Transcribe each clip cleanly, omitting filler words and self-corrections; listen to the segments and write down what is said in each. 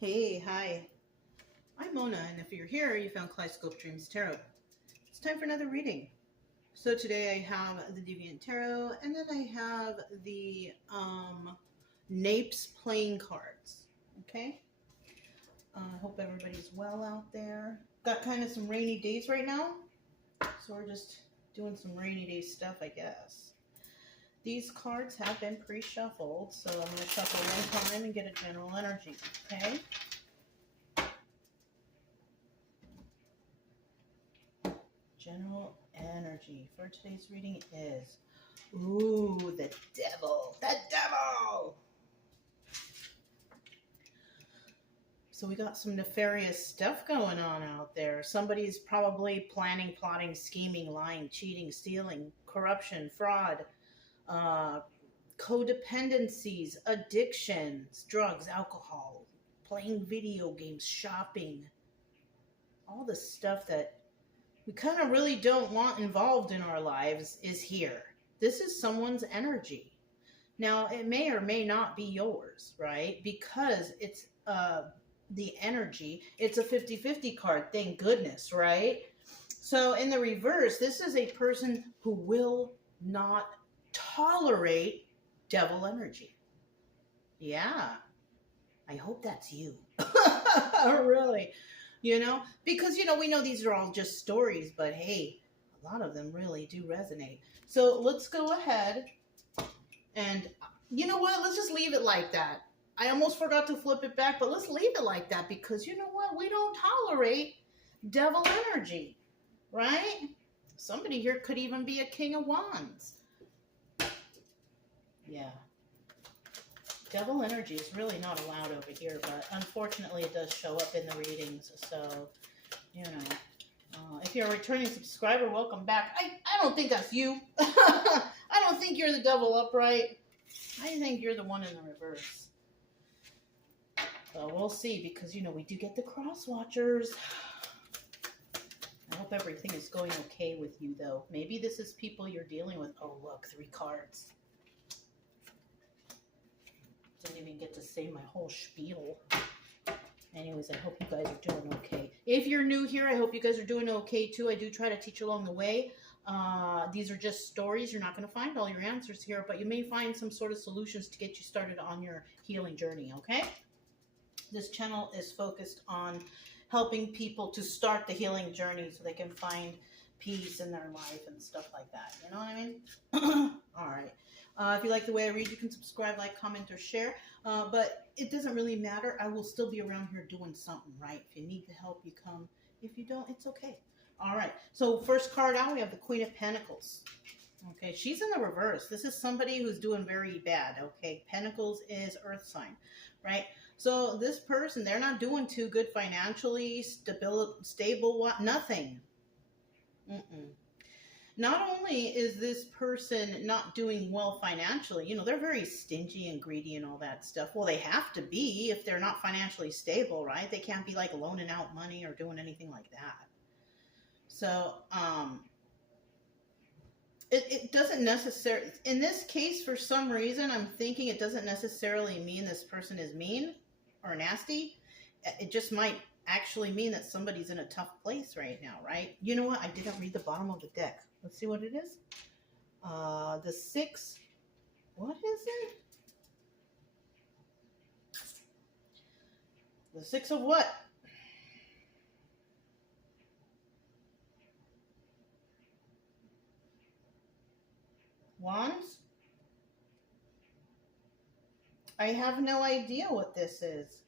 Hey, hi. I'm Mona, and if you're here, you found Kaleidoscope Dreams Tarot. It's time for another reading. So today I have the Deviant Tarot, and then I have the Napes playing cards. Okay? I hope everybody's well out there. Got kind of some rainy days right now, so we're just doing some rainy day stuff, I guess. These cards have been pre-shuffled, so I'm going to shuffle one time and get a general energy, okay? General energy for today's reading is, ooh, the devil, the devil! So we got some nefarious stuff going on out there. Somebody's probably planning, plotting, scheming, lying, cheating, stealing, corruption, fraud, codependencies, addictions, drugs, alcohol, playing video games, shopping, all the stuff that we kind of really don't want involved in our lives is here. This is someone's energy. Now, it may or may not be yours, right? Because it's the energy. It's a 50-50 card, thank goodness, right? So in the reverse, this is a person who will not tolerate devil energy. Yeah, I hope that's you. Really. Because, we know these are all just stories, but hey, a lot of them really do resonate. So let's go ahead and, you know what? Let's just leave it like that. I almost forgot to flip it back, but let's leave it like that because you know what? We don't tolerate devil energy, right? Somebody here could even be a King of Wands. Yeah. Devil energy is really not allowed over here, but unfortunately it does show up in the readings. So, if you're a returning subscriber, welcome back. I don't think that's you. I don't think you're the devil upright. I think you're the one in the reverse. So we'll see because, we do get the cross watchers. I hope everything is going okay with you, though. Maybe this is people you're dealing with. Oh, look, 3 cards. Didn't even get to say my whole spiel. Anyways, I hope you guys are doing okay. If you're new here, I hope you guys are doing okay too. I do try to teach along the way. These are just stories. You're not going to find all your answers here, but you may find some sort of solutions to get you started on your healing journey, okay? This channel is focused on helping people to start the healing journey so they can find peace in their life and stuff like that. You know what I mean? All right. If you like the way I read, you can subscribe, like, comment, or share. But it doesn't really matter. I will still be around here doing something, right? If you need the help, you come. If you don't, it's okay. All right. So first card out, we have the Queen of Pentacles. Okay, she's in the reverse. This is somebody who's doing very bad. Okay, Pentacles is Earth sign, right? So this person, they're not doing too good financially, stable, nothing. Not only is this person not doing well financially, they're very stingy and greedy and all that stuff. Well, they have to be if they're not financially stable, right? They can't be like loaning out money or doing anything like that. So, it doesn't necessarily, in this case, for some reason, I'm thinking it doesn't necessarily mean this person is mean or nasty. It just might actually mean that somebody's in a tough place right now, right? You know what? I didn't read the bottom of the deck. Let's see what it is. The 6. What is it? The 6 of what? Wands? I have no idea what this is.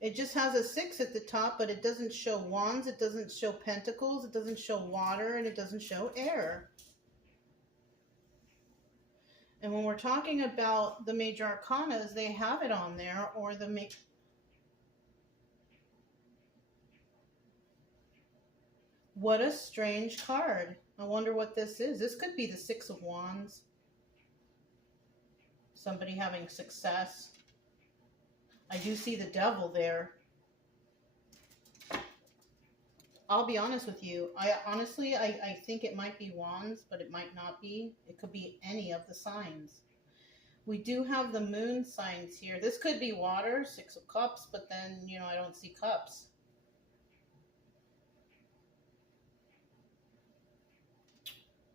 It just has a 6 at the top, but it doesn't show wands, it doesn't show pentacles, it doesn't show water, and it doesn't show air. And when we're talking about the major arcanas, they have it on there, or the What a strange card. I wonder what this is. This could be the 6 of Wands. Somebody having success. I do see the devil there. I'll be honest with you. I think it might be Wands, but it might not be. It could be any of the signs. We do have the moon signs here. This could be water, 6 of cups, but then, you know, I don't see cups.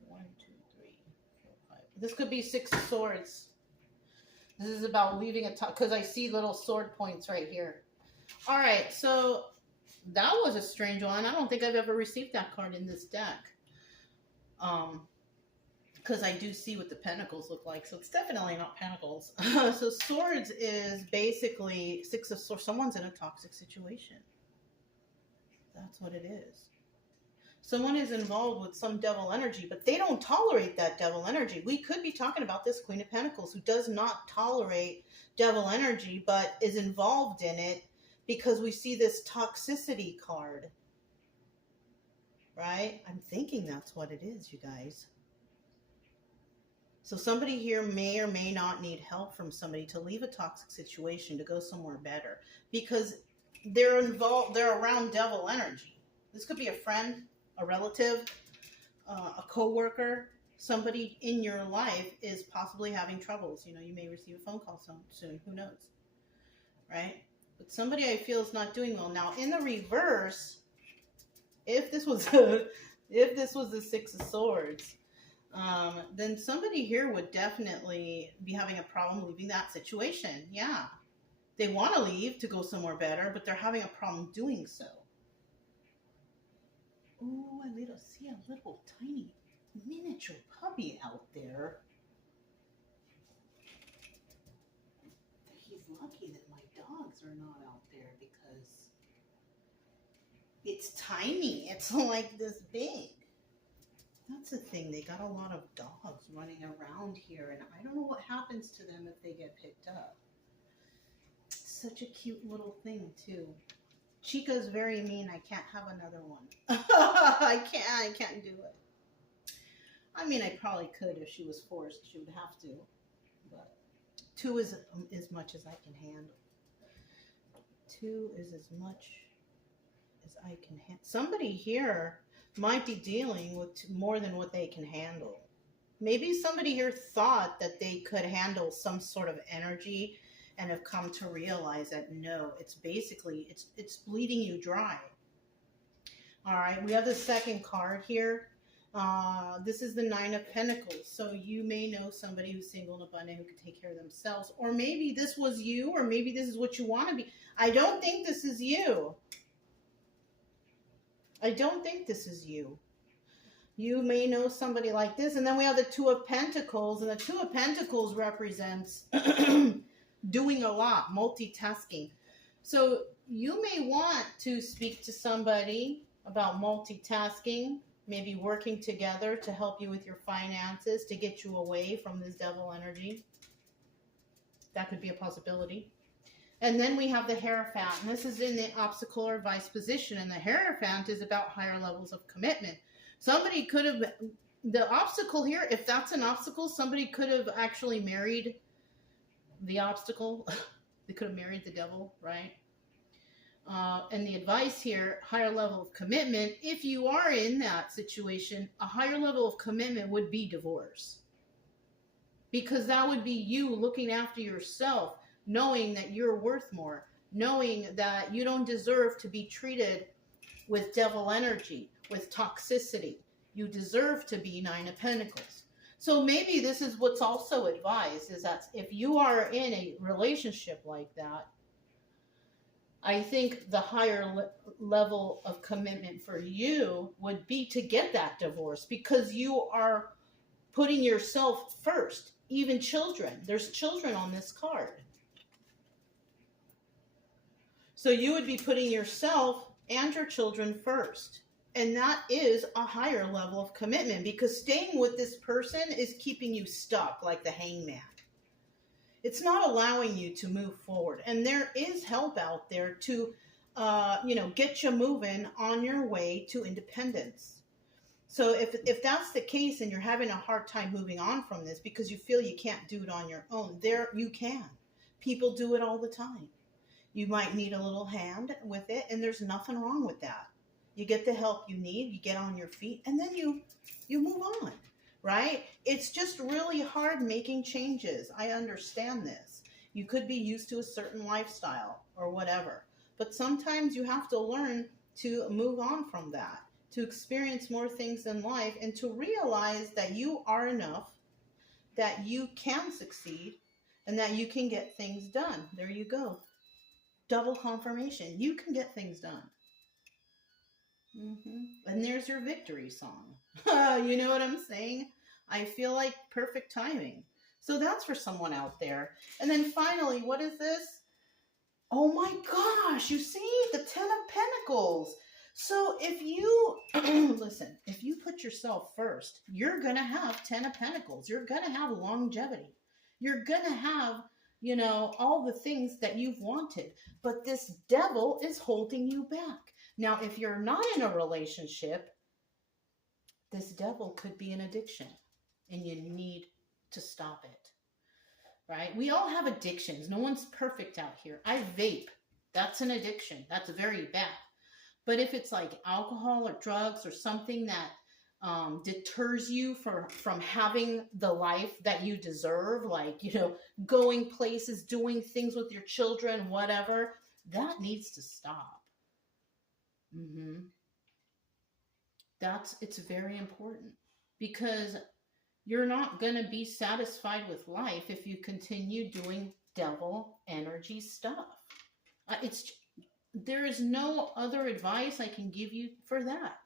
One, two, three, four, five. This could be 6 of swords. This is about leaving a top, because I see little sword points right here. All right, so that was a strange one. I don't think I've ever received that card in this deck. Because I do see what the pentacles look like, so it's definitely not pentacles. So swords is basically 6 of swords. Someone's in a toxic situation. That's what it is. Someone is involved with some devil energy, but they don't tolerate that devil energy. We could be talking about this Queen of Pentacles who does not tolerate devil energy, but is involved in it because we see this toxicity card. Right? I'm thinking that's what it is, you guys. So somebody here may or may not need help from somebody to leave a toxic situation to go somewhere better because they're involved, they're around devil energy. This could be a friend, a relative, a co-worker, somebody in your life is possibly having troubles. You know, you may receive a phone call soon, who knows, right? But somebody I feel is not doing well. Now, in the reverse, if this was the 6 of swords, then somebody here would definitely be having a problem leaving that situation. Yeah. They want to leave to go somewhere better, but they're having a problem doing so. Oh, I see a little tiny miniature puppy out there. He's lucky that my dogs are not out there because it's tiny. It's like this big. That's the thing. They got a lot of dogs running around here, and I don't know what happens to them if they get picked up. Such a cute little thing, too. Chica's very mean. I can't have another one. I can't do it. I mean, I probably could if she was forced. She would have to. But 2 is as much as I can handle. 2 is as much as I can handle. Somebody here might be dealing with more than what they can handle. Maybe somebody here thought that they could handle some sort of energy and have come to realize that no, it's basically, it's bleeding you dry. All right, we have the second card here. This is the 9 of Pentacles. So you may know somebody who's single and abundant who can take care of themselves. Or maybe this was you, or maybe this is what you want to be. I don't think this is you. I don't think this is you. You may know somebody like this. And then we have the 2 of Pentacles. And the 2 of Pentacles represents doing a lot, multitasking. So you may want to speak to somebody about multitasking, maybe working together to help you with your finances, to get you away from this devil energy. That could be a possibility. And then we have the Hierophant, and this is in the obstacle or vice position, and the Hierophant is about higher levels of commitment. Somebody could have, the obstacle here, if that's an obstacle, somebody could have actually married the obstacle. They could have married the devil, right? And the advice here, higher level of commitment, if you are in that situation, a higher level of commitment would be divorce. Because that would be you looking after yourself, knowing that you're worth more, knowing that you don't deserve to be treated with devil energy, with toxicity. You deserve to be 9 of Pentacles. So maybe this is what's also advised, is that if you are in a relationship like that, I think the higher level of commitment for you would be to get that divorce, because you are putting yourself first. Even children. There's children on this card. So you would be putting yourself and your children first. And that is a higher level of commitment, because staying with this person is keeping you stuck like the hangman. It's not allowing you to move forward. And there is help out there to, get you moving on your way to independence. So if that's the case and you're having a hard time moving on from this because you feel you can't do it on your own, there you can. People do it all the time. You might need a little hand with it, and there's nothing wrong with that. You get the help you need, you get on your feet, and then you move on. right? It's just really hard making changes. I understand this. You could be used to a certain lifestyle or whatever, but sometimes you have to learn to move on from that, to experience more things in life, and to realize that you are enough, that you can succeed, and that you can get things done. There you go. Double confirmation. You can get things done. And there's your victory song. You know what I'm saying? I feel like perfect timing. So that's for someone out there. And then finally, what is this? Oh my gosh, you see the 10 of Pentacles. So if you, listen, if you put yourself first, you're going to have 10 of Pentacles. You're going to have longevity. You're going to have, you know, all the things that you've wanted. But this devil is holding you back. Now, if you're not in a relationship, this devil could be an addiction and you need to stop it, right? We all have addictions. No one's perfect out here. I vape. That's an addiction. That's very bad. But if it's like alcohol or drugs or something that deters you from having the life that you deserve, like, you know, going places, doing things with your children, whatever, that needs to stop. It's very important, because you're not going to be satisfied with life if you continue doing devil energy stuff. There is no other advice I can give you for that.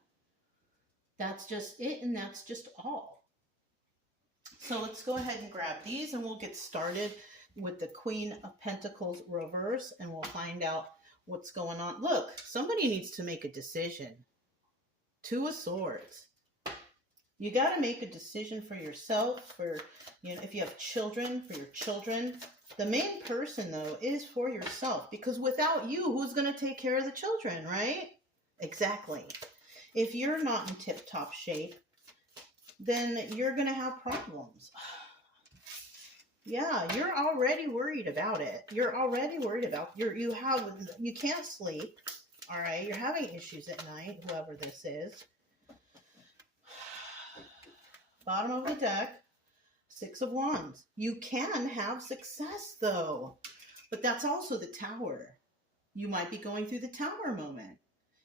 That's just it, and that's just all. So let's go ahead and grab these, and we'll get started with the Queen of Pentacles reverse, and we'll find out what's going on. Look, somebody needs to make a decision. Two of Swords. You got to make a decision for yourself, for, you know, if you have children, for your children. The main person, though, is for yourself, because without you, who's going to take care of the children, right? Exactly. If you're not in tip-top shape, then you're going to have problems. Yeah, you're already worried about it. You're already worried about, you can't sleep, all right? You're having issues at night, whoever this is. Bottom of the deck, Six of Wands. You can have success, though, but that's also the Tower. You might be going through the Tower moment.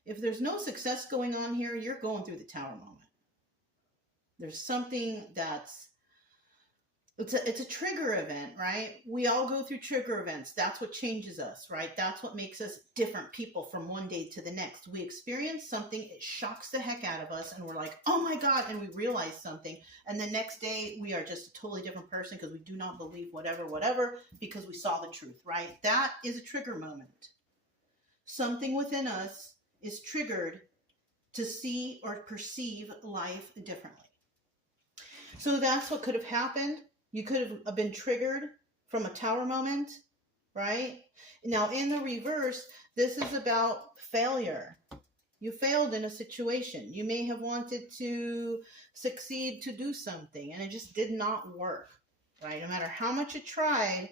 If there's no success going on here, you're going through the Tower moment. There's something that's, it's a trigger event, right? We all go through trigger events. That's what changes us, right? That's what makes us different people from one day to the next. We experience something, it shocks the heck out of us, and we're like, oh my God, and we realize something. And the next day, we are just a totally different person because we do not believe whatever, because we saw the truth, right? That is a trigger moment. Something within us is triggered to see or perceive life differently. So that's what could have happened. You could have been triggered from a Tower moment, right? Now, in the reverse, this is about failure. You failed in a situation. You may have wanted to succeed to do something, and it just did not work, right? No matter how much you tried,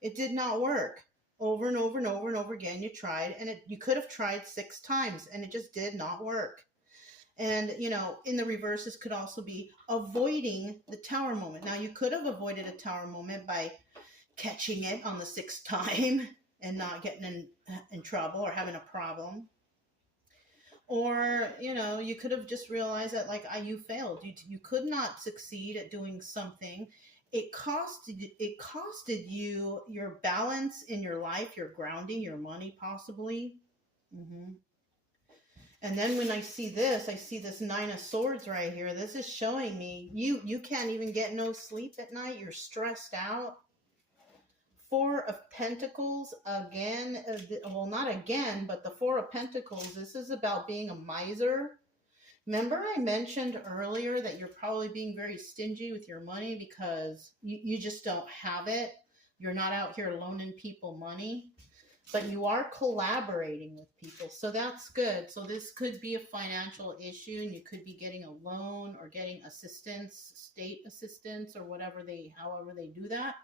it did not work. Over and over and over and over again, you tried, and you could have tried 6 times, and it just did not work. And, you know, in the reverse, this could also be avoiding the Tower moment. Now, you could have avoided a Tower moment by catching it on the 6th time and not getting in trouble or having a problem. Or, you know, you could have just realized that, like, you failed. You could not succeed at doing something. It costed you your balance in your life, your grounding, your money, possibly. And then when I see this 9 of Swords right here. This is showing me you can't even get no sleep at night. You're stressed out. 4 of Pentacles again. Well, not again, but the 4 of Pentacles. This is about being a miser. Remember I mentioned earlier that you're probably being very stingy with your money because you just don't have it. You're not out here loaning people money. But you are collaborating with people, so that's good. So this could be a financial issue, and you could be getting a loan or getting assistance, state assistance, or however they do that.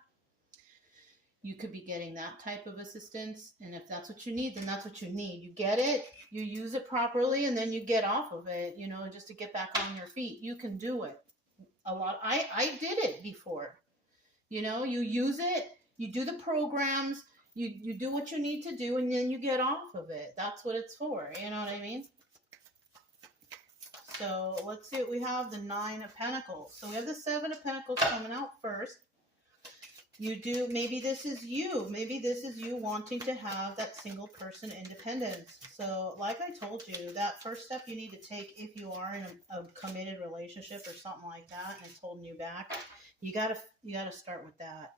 You could be getting that type of assistance, and if that's what you need, then that's what you need. You get it, you use it properly, and then you get off of it, you know, just to get back on your feet. You can do it. a lot. I did it before. You know, you use it, you do the programs, you do what you need to do, and then you get off of it. That's what it's for. You know what I mean? So let's see what we have. The 9 of Pentacles. So we have the 7 of Pentacles coming out first. You do, maybe this is you. Maybe this is you wanting to have that single person independence. So like I told you, that first step you need to take if you are in a committed relationship or something like that and it's holding you back, you gotta start with that.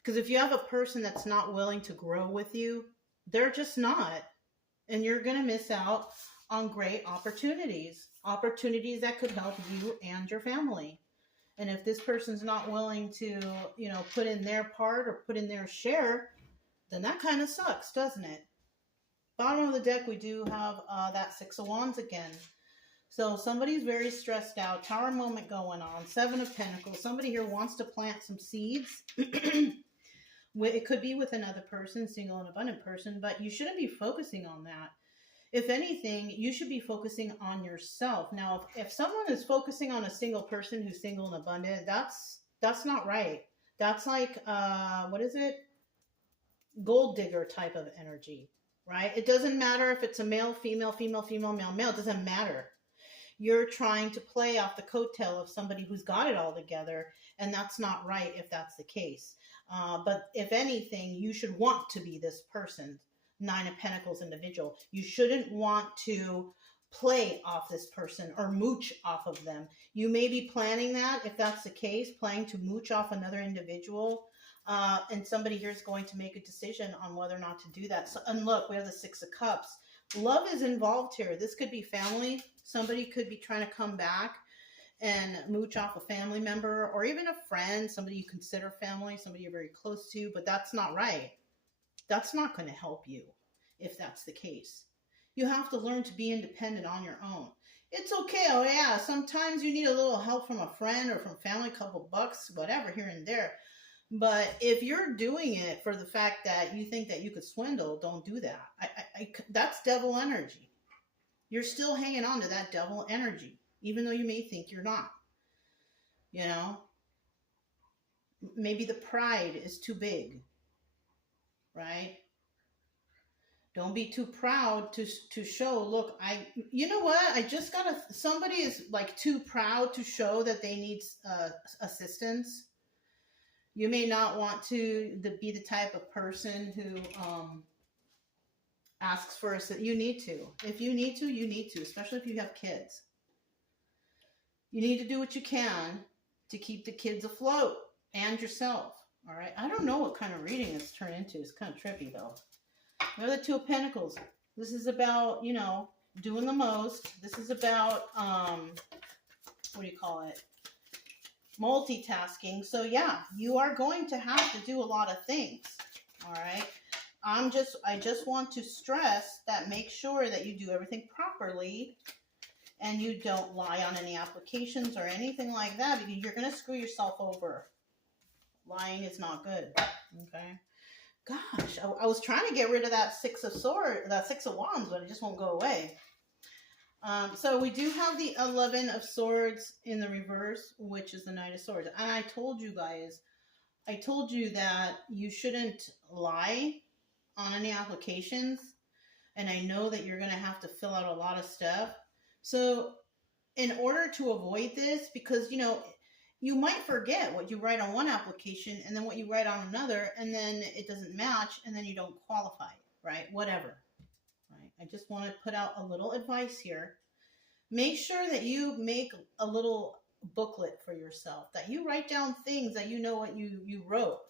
Because if you have a person that's not willing to grow with you, they're just not. And you're going to miss out on great opportunities. Opportunities that could help you and your family. And if this person's not willing to, you know, put in their part or put in their share, then that kind of sucks, doesn't it? Bottom of the deck, we do have that 6 of Wands again. So somebody's very stressed out. Tower moment going on. 7 of Pentacles. Somebody here wants to plant some seeds. It could be with another person, single and abundant person, but you shouldn't be focusing on that. If anything, you should be focusing on yourself. Now, if someone is focusing on a single person who's single and abundant, that's not right. That's like, what is it? Gold digger type of energy, right? It doesn't matter if it's a male, female, female, female, male, male. It doesn't matter. You're trying to play off the coattail of somebody who's got it all together, and that's not right if that's the case. But if anything, you should want to be this person. 9 of Pentacles individual. You shouldn't want to play off this person or mooch off of them. You may be planning that, if that's the case, planning to mooch off another individual, and somebody here is going to make a decision on whether or not to do that. So, and look, we have the 6 of Cups. Love is involved here. This could be family. Somebody could be trying to come back and mooch off a family member or even a friend, somebody you consider family, somebody you're very close to, but that's not right. That's not going to help you if that's the case. You have to learn to be independent on your own. It's okay. Oh, yeah. Sometimes you need a little help from a friend or from family, a couple bucks, whatever, here and there. But if you're doing it for the fact that you think that you could swindle, don't do that. That's devil energy. You're still hanging on to that devil energy, even though you may think you're not. You know? Maybe the pride is too big. Right? Don't be too proud to show, look, you know what? Somebody is like too proud to show that they need assistance. You may not want to be the type of person who asks for assistance. You need to. If you need to, you need to, especially if you have kids. You need to do what you can to keep the kids afloat and yourself. All right. I don't know what kind of reading this turned into. It's kind of trippy, though. We have the 2 of Pentacles. This is about, you know, doing the most. This is about, what do you call it? Multitasking. So, yeah, you are going to have to do a lot of things. All right. I just want to stress that make sure that you do everything properly and you don't lie on any applications or anything like that because you're going to screw yourself over. Lying is not good. Okay. Gosh, I was trying to get rid of that 6 of Wands, but it just won't go away. So we do have the 11 of Swords in the reverse, which is the Knight of Swords. And I told you guys, that you shouldn't lie on any applications. And I know that you're going to have to fill out a lot of stuff. So in order to avoid this, because, you know, you might forget what you write on one application and then what you write on another, and then it doesn't match, and then you don't qualify, right? Whatever, right? I just want to put out a little advice here. Make sure that you make a little booklet for yourself, that you write down things that you know what you wrote.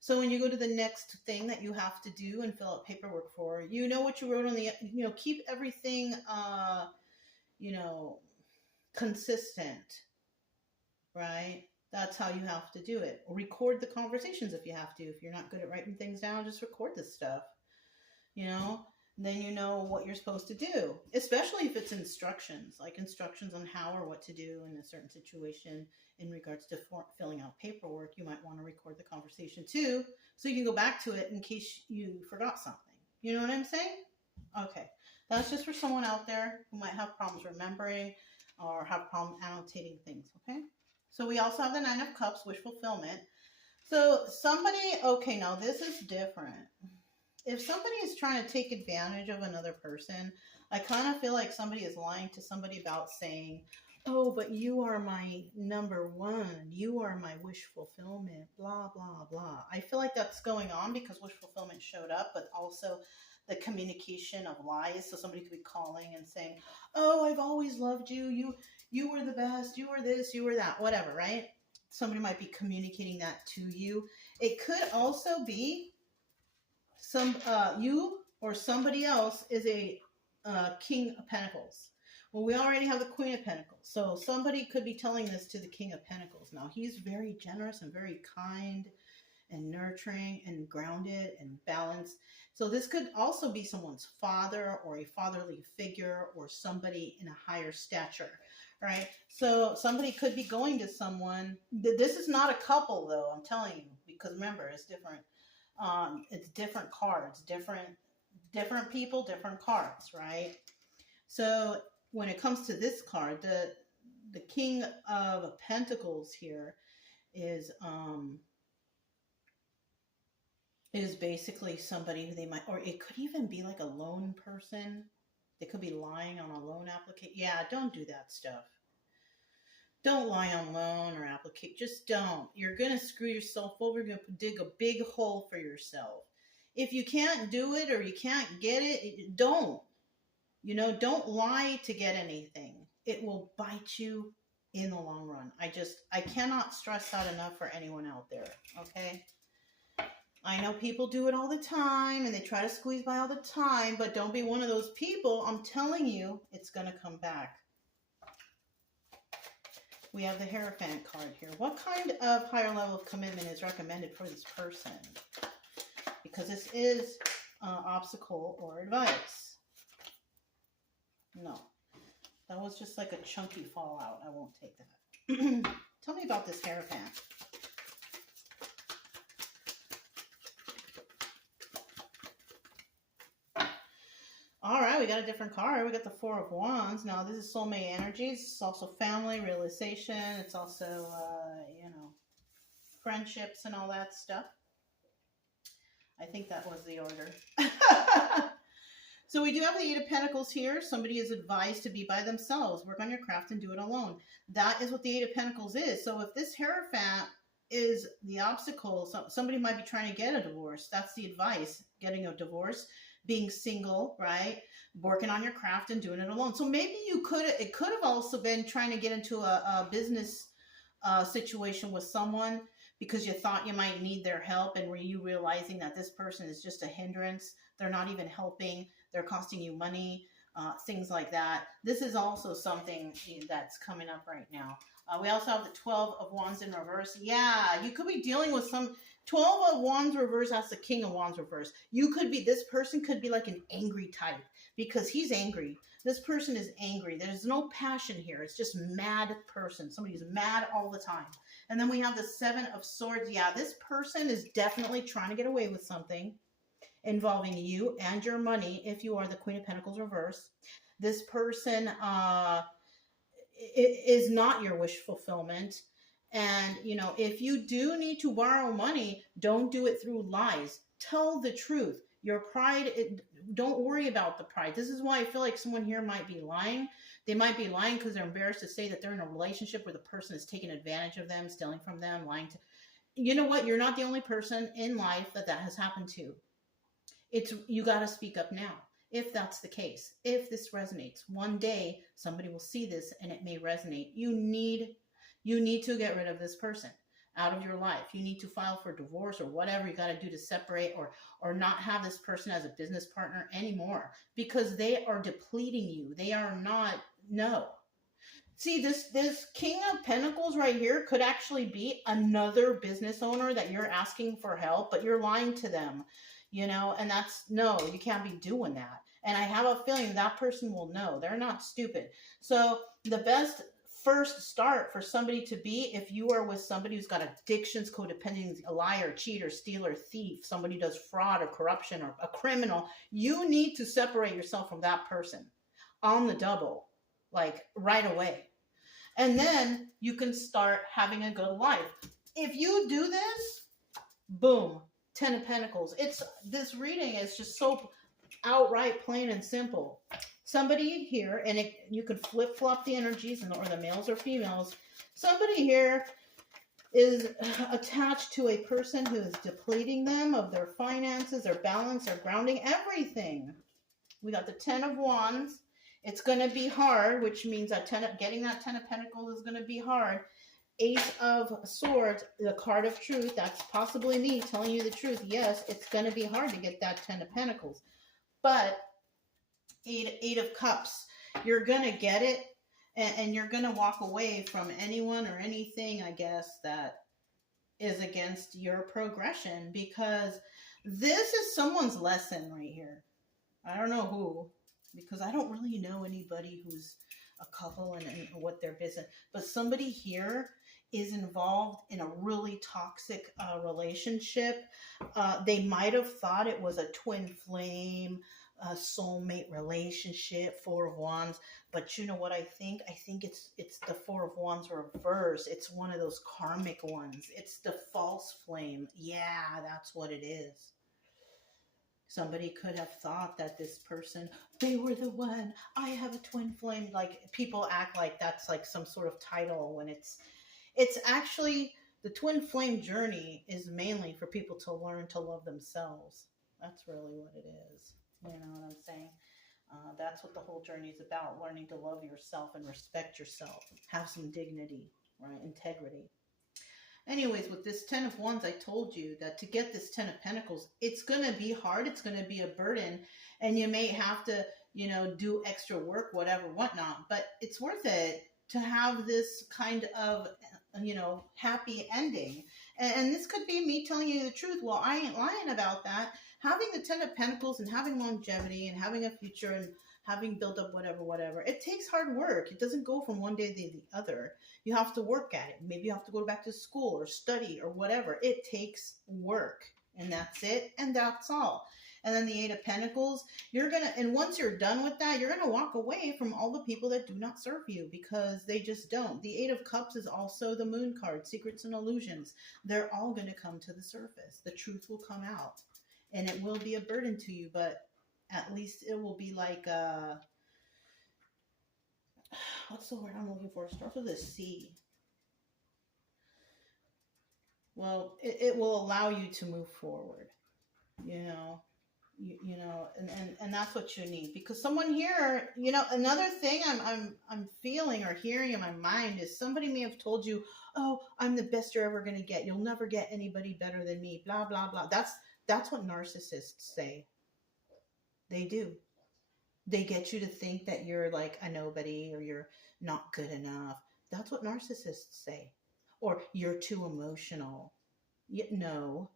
So when you go to the next thing that you have to do and fill out paperwork for, you know what you wrote on the, you know, keep everything, you know, consistent. Right? That's how you have to do it. Record the conversations if you have to. If you're not good at writing things down, just record this stuff. You know? Then you know what you're supposed to do. Especially if it's instructions. Like instructions on how or what to do in a certain situation in regards to filling out paperwork. You might want to record the conversation too. So you can go back to it in case you forgot something. You know what I'm saying? Okay. That's just for someone out there who might have problems remembering or have problem annotating things. Okay? So we also have the Nine of Cups, wish fulfillment. So somebody, okay, now this is different. If somebody is trying to take advantage of another person, I kind of feel like somebody is lying to somebody about saying, oh, but you are my number one. You are my wish fulfillment, blah, blah, blah. I feel like that's going on because wish fulfillment showed up, but also the communication of lies. So somebody could be calling and saying, oh, I've always loved you. You were the best. You were this, you were that, whatever, right? Somebody might be communicating that to you. It could also be you or somebody else is a King of Pentacles. Well, we already have the Queen of Pentacles. So somebody could be telling this to the King of Pentacles. Now, he's very generous and very kind and nurturing and grounded and balanced. So this could also be someone's father or a fatherly figure or somebody in a higher stature, right? So somebody could be going to someone. This is not a couple, though, I'm telling you, because remember, it's different. It's different cards, different people, different cards, right? So when it comes to this card, the King of Pentacles here is basically somebody who they might, or it could even be like a loan person. They could be lying on a loan application. Yeah, don't do that stuff. Don't lie on loan or applicate. Just don't. You're going to screw yourself over. You're going to dig a big hole for yourself. If you can't do it or you can't get it, don't. You know, don't lie to get anything. It will bite you in the long run. I cannot stress that enough for anyone out there, okay? I know people do it all the time and they try to squeeze by all the time, but don't be one of those people. I'm telling you, it's going to come back. We have the Hierophant card here. What kind of higher level of commitment is recommended for this person? Because this is obstacle or advice. No. That was just like a chunky fallout. I won't take that. Tell me about this Hierophant. All right, we got a different card. We got the Four of Wands. Now, this is soulmate energies. It's also family, realization. It's also, you know, friendships and all that stuff. I think that was the order. So we do have the Eight of Pentacles here. Somebody is advised to be by themselves. Work on your craft and do it alone. That is what the Eight of Pentacles is. So if this Hierophant is the obstacle, somebody might be trying to get a divorce. That's the advice, getting a divorce. Being single, right? Working on your craft and doing it alone. So maybe it could have also been trying to get into a business situation with someone because you thought you might need their help, and were you realizing that this person is just a hindrance? They're not even helping. They're costing you money, things like that. This is also something that's coming up right now. We also have the 12 of Wands in reverse. Yeah, you could be dealing with some 12 of Wands reverse. That's the King of Wands reverse. This person could be like an angry type because he's angry. This person is angry. There's no passion here. It's just mad person. Somebody's mad all the time. And then we have the Seven of Swords. Yeah, this person is definitely trying to get away with something involving you and your money if you are the Queen of Pentacles reverse. This person is not your wish fulfillment. And, you know, if you do need to borrow money, don't do it through lies. Tell the truth. Your pride, don't worry about the pride. This is why I feel like someone here might be lying. They might be lying because they're embarrassed to say that they're in a relationship where the person is taking advantage of them, stealing from them, lying to. You know what? You're not the only person in life that has happened to. You got to speak up now. If that's the case, if this resonates, one day somebody will see this and it may resonate. You need to get rid of this person out of your life. You need to file for divorce or whatever you got to do to separate or not have this person as a business partner anymore because they are depleting you. They are not, no. See, this King of Pentacles right here could actually be another business owner that you're asking for help, but you're lying to them, you know, and no, you can't be doing that. And I have a feeling that person will know. They're not stupid. So the best first start for somebody to be, if you are with somebody who's got addictions, codependency, a liar, cheater, stealer, thief, somebody who does fraud or corruption or a criminal, you need to separate yourself from that person on the double, like right away. And then you can start having a good life. If you do this, boom, 10 of Pentacles. This reading is just so outright plain and simple. Somebody here, and you could flip-flop the energies, or the males or females. Somebody here is attached to a person who is depleting them of their finances, their balance, their grounding, everything. We got the 10 of Wands. It's going to be hard, which means that getting that 10 of Pentacles is going to be hard. Ace of Swords, the card of truth. That's possibly me telling you the truth. Yes, it's going to be hard to get that 10 of Pentacles. But Eight of Cups, you're going to get it. And you're going to walk away from anyone or anything, I guess, that is against your progression. Because this is someone's lesson right here. I don't know who, because I don't really know anybody who's a couple and what their business. But somebody here is involved in a really toxic relationship. They might have thought it was a twin flame, soulmate relationship, Four of Wands. But you know what I think? I think it's the Four of Wands reverse. It's one of those karmic ones. It's the false flame. Yeah, that's what it is. Somebody could have thought that this person, they were the one. I have a twin flame. Like, people act like that's like some sort of title when it's actually, the twin flame journey is mainly for people to learn to love themselves. That's really what it is. You know what I'm saying? That's what the whole journey is about, learning to love yourself and respect yourself. Have some dignity, right? Integrity. Anyways, with this 10 of Wands, I told you that to get this 10 of Pentacles, it's going to be hard. It's going to be a burden. And you may have to, you know, do extra work, whatever, whatnot. But it's worth it to have this kind of, you know, happy ending. And this could be me telling you the truth. Well, I ain't lying about that. Having the 10 of Pentacles and having longevity and having a future and having built up whatever, it takes hard work. It doesn't go from one day to the other. You have to work at it. Maybe you have to go back to school or study or whatever. It takes work, and that's it, and that's all. And then the Eight of Pentacles, and once you're done with that, you're going to walk away from all the people that do not serve you, because they just don't. The Eight of Cups is also the Moon card, secrets and illusions. They're all going to come to the surface. The truth will come out, and it will be a burden to you, but at least it will be like, what's the word I'm looking for? It starts with a C. Well, it will allow you to move forward, you know. You know, and that's what you need, because someone here, you know, another thing I'm feeling or hearing in my mind is somebody may have told you, oh, I'm the best you're ever going to get. You'll never get anybody better than me, blah, blah, blah. That's what narcissists say. They do. They get you to think that you're like a nobody or you're not good enough. That's what narcissists say. Or you're too emotional. No.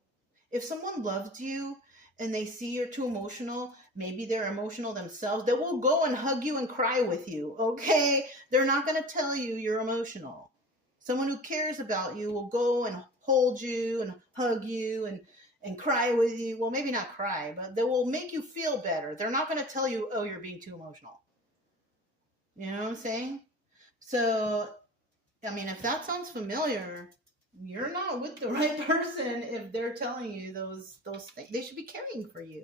If someone loves you and they see you're too emotional, maybe they're emotional themselves, they will go and hug you and cry with you, okay? They're not going to tell you you're emotional. Someone who cares about you will go and hold you and hug you and cry with you. Well, maybe not cry, but they will make you feel better. They're not going to tell you, oh, you're being too emotional. You know what I'm saying? So, I mean, if that sounds familiar, you're not with the right person if they're telling you those things. They should be caring for you.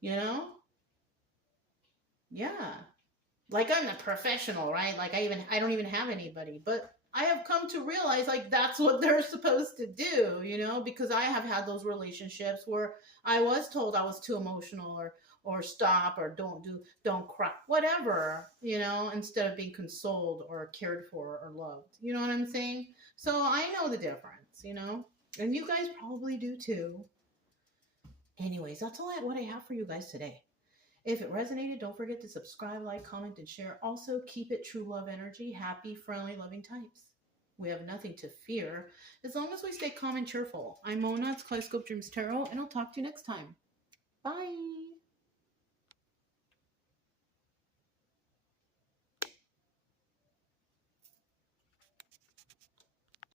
You know? Yeah. Like, I'm a professional, right? Like, I don't even have anybody, but I have come to realize, like, that's what they're supposed to do, you know, because I have had those relationships where I was told I was too emotional or stop or don't cry, whatever, you know, instead of being consoled or cared for or loved. You know what I'm saying? So I know the difference, you know, and you guys probably do too. Anyways, that's what I have for you guys today. If it resonated, don't forget to subscribe, like, comment, and share. Also, keep it true love energy, happy, friendly, loving types. We have nothing to fear as long as we stay calm and cheerful. I'm Mona, it's Kaleidoscope Dreams Tarot, and I'll talk to you next time. Bye.